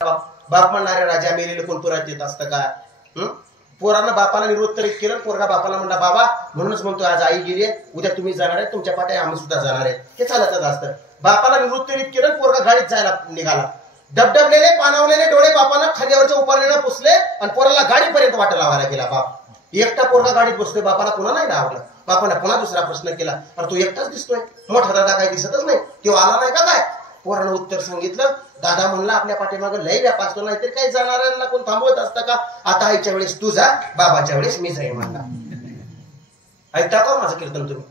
बाप म्हणणारे राजा मेलेले कोण पुरात येत असतं का? पोरानं बापाला निरुत्तरित केलं. पोरगा बापाला म्हणला बाबा म्हणूनच म्हणतो आज आई गेली, उद्या तुम्ही जाणार आहे, तुमच्या पाठी आम्ही सुद्धा जाणार आहे. हे चालतच असतं. बापाला निरुत्तरित केलं, पोरगा गाडीत जायला निघाला. डबडबलेले पानावलेले डोळे बापानं खांद्यावरच्या उपारणीनं पुसले आणि पोराला गाडीपर्यंत वाटा लावायला गेला. बाप एकटा पोरगा गाडीत बसतोय, बापाला पुन्हा नाही आवडलं. बापानं पुन्हा दुसरा प्रश्न केला, अरे तू एकटाच दिसतोय, मोठा दादा काही दिसतच नाही, तो आला नाही का काय? पोरानं उत्तर सांगितलं, दादा म्हणला आपल्या पाठीमागं लय व्याप असतो, नाहीतरी काही जाणाऱ्यांना कोण थांबवत असतं का? आता आईच्या वेळेस तू जा, बाबाच्या वेळेस मी जाईन म्हणला. ऐकता का माझं कीर्तन तुम्ही?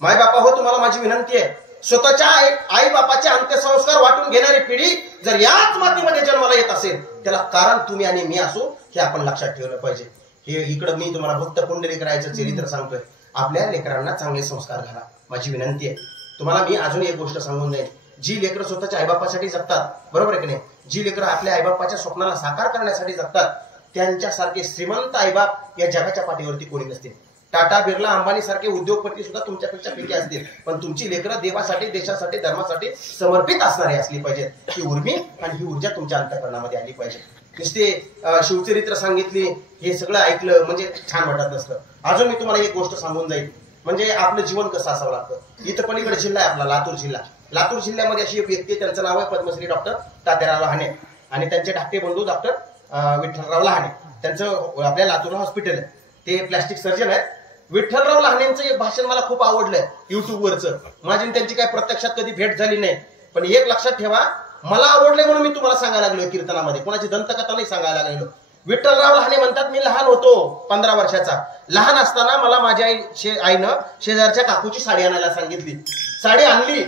माय बापा हो, तुम्हाला माझी विनंती आहे, स्वतःच्या आई बापाचे अंत्यसंस्कार वाटून घेणारी पिढी जर याच मातीमध्ये जन्माला येत असेल, त्याला कारण तुम्ही आणि मी असू हे आपण लक्षात ठेवलं पाहिजे. हे इकडं मी तुम्हाला भक्त पुंडलिक राहायचं चरित्र सांगतोय. आपल्या लेकरांना चांगले संस्कार घाला, माझी विनंती आहे. तुम्हाला मी अजून एक गोष्ट सांगून जाईल. जी लेकरं स्वतःच्या आईबापासाठी जगतात, बरोबर आहे की नाही, जी लेकरं आपल्या आईबापाच्या स्वप्नाला साकार करण्यासाठी जगतात, त्यांच्यासारखे श्रीमंत आईबाप या जगाच्या पाठीवरती कोणी नसतील. टाटा बिर्ला अंबानी सारखे उद्योगपती सुद्धा तुमच्यापेक्षा पैकी असतील, पण तुमची लेकरं देवासाठी, देशासाठी, धर्मासाठी समर्पित असणारी असली पाहिजेत. ही उर्मी आणि ही ऊर्जा तुमच्या अंतःकरणामध्ये आली पाहिजे. नुसते शिवचरित्र सांगितली हे सगळं ऐकलं म्हणजे छान वाटत नसतं. अजून मी तुम्हाला एक गोष्ट सांगून जाईल, म्हणजे आपलं जीवन कसं असावं लागतं. इथं पलीकडे जिल्हा आहे आपला लातूर जिल्हा. लातूर जिल्ह्यामध्ये अशी एक व्यक्ती, त्यांचं नाव आहे पद्मश्री डॉक्टर तात्याराव लहाने आणि त्यांचे धाकटे बंधू डॉक्टर विठ्ठलराव लहाने. त्यांचं आपल्या लातूर हॉस्पिटल आहे, ते प्लास्टिक सर्जन आहेत. विठ्ठलराव लहानेंचं एक भाषण मला खूप आवडलंय युट्यूबवरचं. माझी त्यांची काही प्रत्यक्षात कधी भेट झाली नाही, पण एक लक्षात ठेवा, मला आवडले म्हणून मी तुम्हाला सांगायला लागलो कीर्तनामध्ये, कोणाची दंतकथा नाही सांगायला लागलो. विठ्ठलराव लहाने म्हणतात, मी लहान होतो 15 वर्षाचा. लहान असताना मला माझ्या आईनं शेजारच्या काकूची साडी आणायला सांगितली. साडी आणली,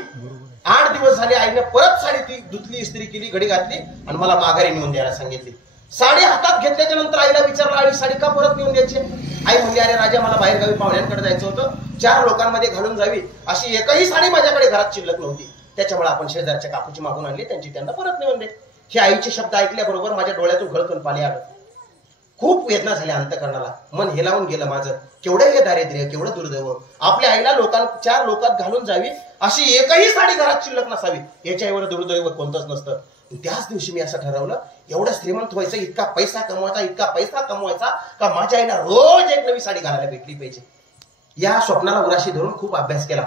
8 दिवस झाले. आईनं परत साडी ती धुतली, इस्त्री केली, घडी घातली आणि मला माघारी नेऊन द्यायला सांगितली. साडी हातात घेतल्याच्या नंतर आईला विचारलं, आई साडी का परत नेऊन द्यायची? आई म्हणली, अरे राजा मला बाहेर गावी पाहुण्यांकडे जायचं होतं, 4 लोकांमध्ये घालून जावी अशी एकही साडी माझ्याकडे घरात शिल्लक नव्हती, त्याच्यामुळे आपण शेजारच्या काकूची मागून आणली, त्यांची त्यांना परत नेऊन दे. हे आईचे शब्द ऐकल्याबरोबर माझ्या डोळ्यातून गळकन पाणी आलं. खूप वेदना झाल्या अंतःकरणाला, मन हेलावून गेलं माझं. केवढं हे दारिद्र्य, केवढं दुर्दैव. आपल्या आईला 4 लोकात घालून जावी अशी एकही साडी घरात शिल्लक नसावी, याच्या एवढं दुर्दैव कोणतंच नसतं. त्याच दिवशी मी असं ठरवलं, एवढं श्रीमंत व्हायचं, इतका पैसा कमवायचा का माझ्या आईला रोज एक नवी साडी घालायला भेटली पाहिजे. या स्वप्नाला उराशी धरून खूप अभ्यास केला.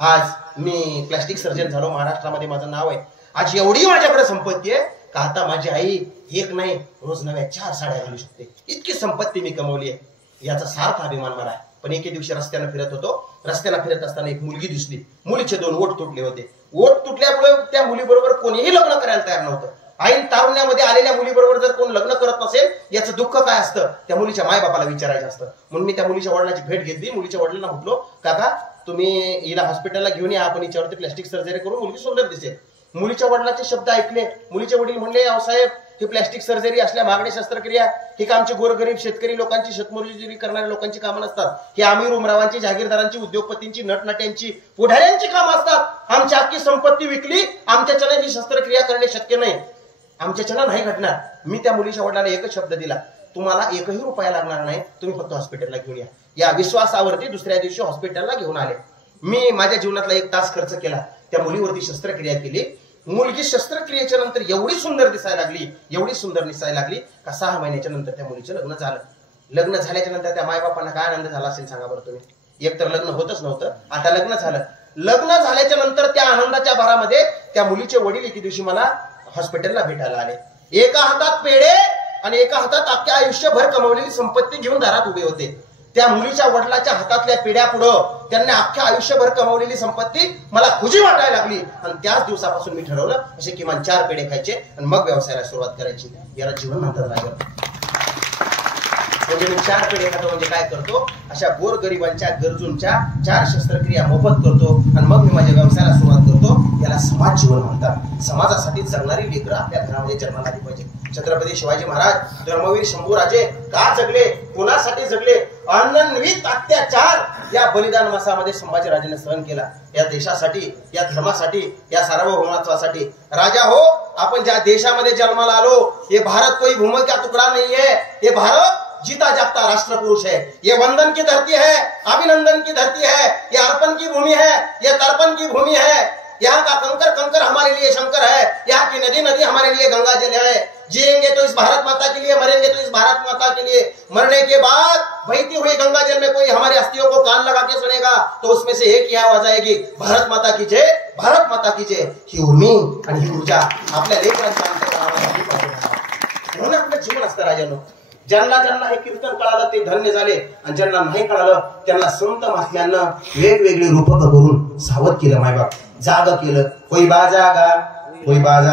आज मी प्लास्टिक सर्जन झालो, महाराष्ट्रामध्ये माझं नाव आहे. आज एवढी माझ्याकडे संपत्ती आहे का आता माझी आई एक नाही रोज नव्या 4 साड्या घालू शकते. इतकी संपत्ती मी कमवली आहे, याचा सार्थ अभिमान मला आहे. पण एके दिवशी रस्त्यानं फिरत होतो. रस्त्याला फिरत असताना एक मुलगी दिसली. मुलीचे 2 ओठ तुटले होते. ओठ तुटल्यामुळे त्या मुलीबरोबर कोणीही लग्न करायला तयार नव्हतं. ऐन तारुण्यामध्ये आलेल्या मुलीबरोबर जर कोण लग्न करत नसेल, याचं दुःख काय असतं त्या मुलीच्या मायबापाला विचारायचं असतं. म्हणून मी त्या मुलीच्या वडिलांची भेट घेतली. मुलीच्या वडिलांना म्हटलो, काका तुम्ही हिला हॉस्पिटलला घेऊन या, आपण हिच्यावरती प्लास्टिक सर्जरी करून मुलगी सुंदर दिसेल. मुलीच्या वडिलांचे शब्द ऐकले. मुलीचे वडील म्हणले, साहेब ही प्लास्टिक सर्जरी असल्या महागडी शस्त्रक्रिया ही का आमची गोरगरीब शेतकरी लोकांची, शेतमजुरी करणाऱ्या लोकांची कामं नसतात. ही आमिर उमरावांची, जागीरदारांची, उद्योगपतींची, नटनट्यांची, पुढाऱ्यांची कामं असतात. आमची अख्खी संपत्ती विकली, आमच्याच्यानं ही शस्त्रक्रिया करणे शक्य नाही, आमच्याच्यानं नाही घडणार. मी त्या मुलीच्या वडिलांना एकच शब्द दिला, तुम्हाला 1ही रुपया लागणार नाही, तुम्ही फक्त हॉस्पिटलला घेऊन या. या विश्वासावरती दुसऱ्या दिवसी हॉस्पिटलला घेऊन आले. मी माझ्या जीवनातला 1 तास खर्च केला, त्या मुलीवरती शस्त्रक्रिया केली. मुलगी शस्त्रक्रियेच्या नंतर एवढी सुंदर दिसायला लागली का 6 महिन्याच्या नंतर त्या मुलीचं लग्न झालं. लग्न झाल्याच्या नंतर त्या मायबापांना काय आनंद झाला असेल सांगा बरं तुम्ही. एक तर लग्न होतच नव्हतं, आता लग्न झालं. लग्न झाल्याच्या नंतर त्या आनंदाच्या भरामध्ये त्या मुलीचे वडील एके दिवशी मला हॉस्पिटलला भेटायला आले. एका हातात पेढे आणि एका हातात अख्ख्या आयुष्यभर कमवलेली संपत्ती घेऊन दारात उभे होते. त्या मुलीच्या वडिलाच्या हातातल्या पेढ्या पुढं त्यांनी अख्ख्या आयुष्यभर कमवलेली संपत्ती मला खुशी वाटायला लागली. आणि त्याच दिवसापासून मी ठरवलं असे किमान 4 पेढे खायचे आणि मग व्यवसायाला सुरुवात करायची. याला जीवन म्हणतात लागलं. म्हणजे मी 4 पेढे खातो म्हणजे काय करतो, अशा गोरगरिबांच्या गरजूंच्या 4 शस्त्रक्रिया मोफत करतो आणि मग मी माझ्या व्यवसायाला सुरुवात करतो. याला समाज जीवन म्हणतात. समाजासाठी जगणारी लेकरं आपल्या घरामध्ये जन्माला आली पाहिजे. छत्रपती शिवाजी महाराज धर्मवीर शंभूराजे का जगले, कोणासाठी जगले? अनन्वित अत्याचार या बलिदान मासामध्ये संभाजीराजेने सहन केला. या देशासाठी, या धर्मासाठी, या सार्वभौमत्वासाठी. राजा हो, आपण ज्या देशामध्ये जन्माला आलो, ये भारत कोई भूमि का तुकडा नहीं है, ये भारत जीता जागता राष्ट्र पुरुष है. ये वंदन की धरती है, अभिनंदन की धरती है, ये अर्पण की भूमि है, ये तर्पण की भूमि है. यहाँ का कंकर कंकर हमारे लिए शंकर है, यहाँ की नदी नदी हमारे लिए गंगा जल है। जिएंगे तो इस भारत माता के लिए, मरेंगे तो इस भारत माता के लिए। मरने के बाद बहती हुई गंगा जल में कोई हमारे अस्थियों को कान लगा के सुनेगा तो उसमें से एक ही आवाज आएगी, भारत माता की जय, भारत माता की जय। ही उर्मी आणि ही ऊर्जा आपल्या लेकरांच्या अंतराळात आली पाहिजे। म्हणून आपलं जीवन असतं राजांनो। ज्यांना ज्यांना हे कीर्तन कळालं ते धन्य झाले, आणि ज्यांना नाही कळालं त्यांना संत महात्म्यांना वेगवेगळे रूपक करून सावध केलं, मायबाप जाग केलं। कोई बाजागा, कोई बाजा